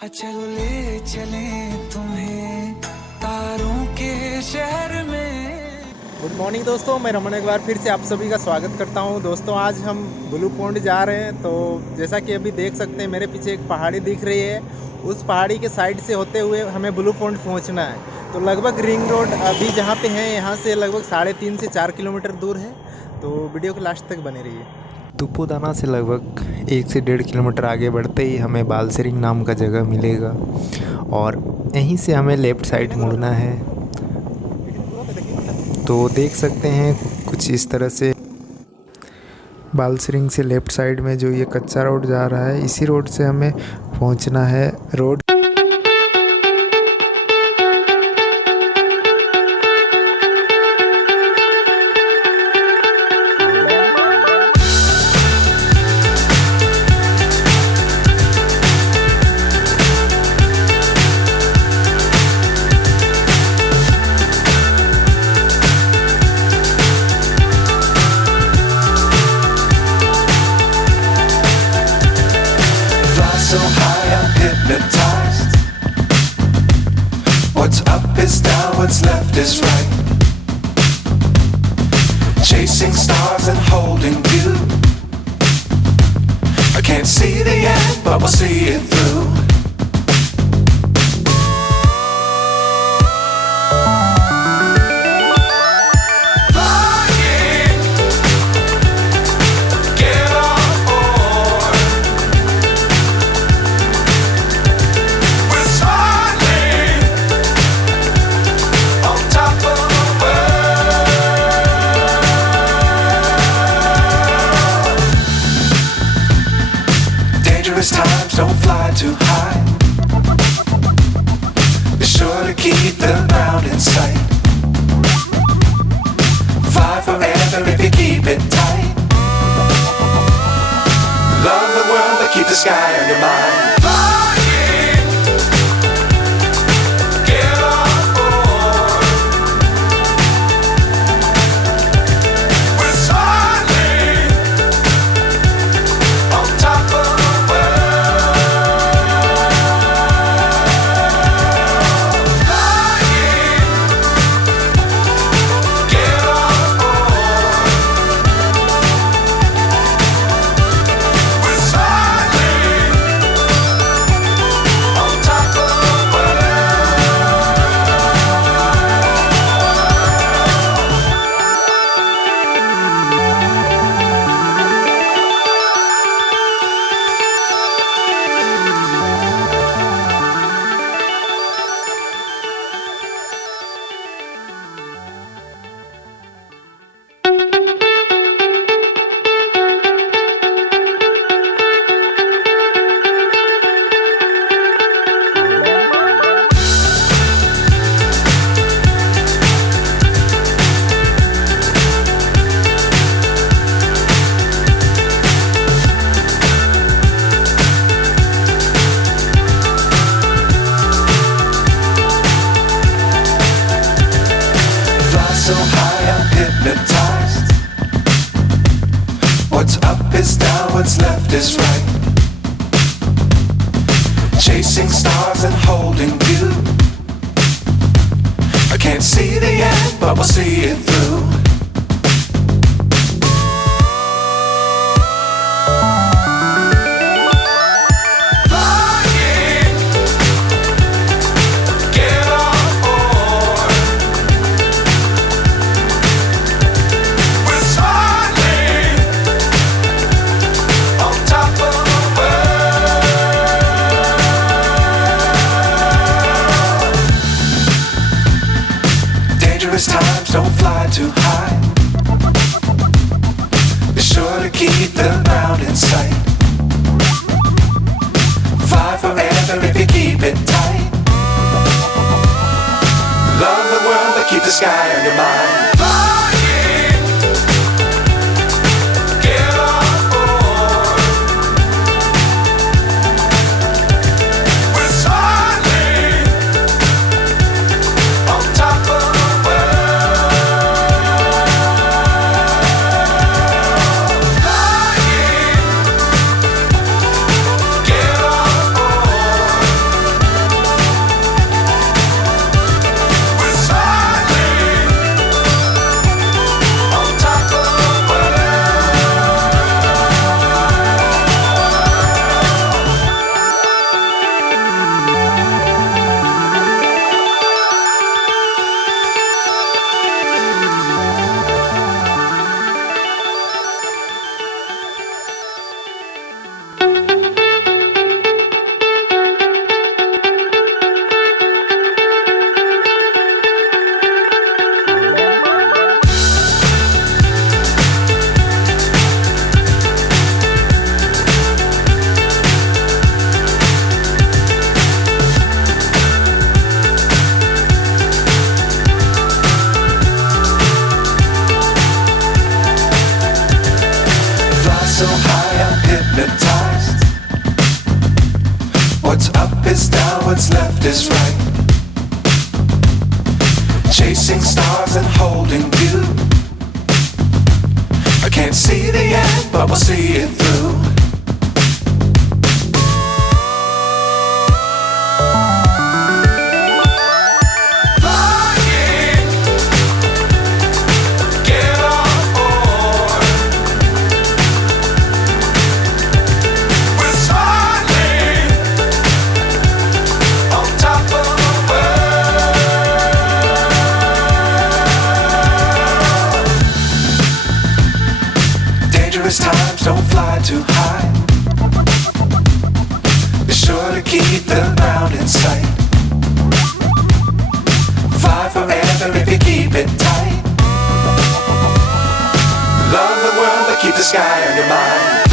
चलो ले चले तुम्हें तारों के शहर में। गुड मॉर्निंग दोस्तों, मैं रमन एक बार फिर से आप सभी का स्वागत करता हूं। दोस्तों आज हम ब्लू पॉन्ड जा रहे हैं। तो जैसा कि अभी देख सकते हैं मेरे पीछे एक पहाड़ी दिख रही है, उस पहाड़ी के साइड से होते हुए हमें ब्लू पॉन्ड पहुंचना है। तो लगभग रिंग रोड अभी जहां पे है यहाँ से लगभग 3.5 से 4 किलोमीटर दूर है। तो वीडियो के लास्ट तक बने रहिए। तुपुदाना से लगभग 1 से 1.5 किलोमीटर आगे बढ़ते ही हमें बालसरिंग नाम का जगह मिलेगा और यहीं से हमें लेफ़्ट साइड मुड़ना है। तो देख सकते हैं कुछ इस तरह से बालसरिंग से लेफ़्ट साइड में जो ये कच्चा रोड जा रहा है, इसी रोड से हमें पहुंचना है। Road so high I'm hypnotized. What's up is down, what's left is right. Chasing stars and holding you. I can't see the end, but we'll see it through. Times don't fly too high. Be sure to keep the ground in sight. Fly forever if you keep it tight. Love the world but keep the sky on your mind. So high I'm hypnotized. What's up is down, what's left is right. Chasing stars and holding you. I can't see the end, but we'll see it through. Times don't fly too high. Be sure to keep the ground in sight. Fly forever if you keep it tight. Love the world but keep the sky on your mind. hypnotized. What's up is down, what's left is right. Chasing stars and holding you. I can't see the end, but we'll see it through. Times don't fly too high. Be sure to keep the ground in sight. Fly forever if you keep it tight. Love the world but keep the sky on your mind.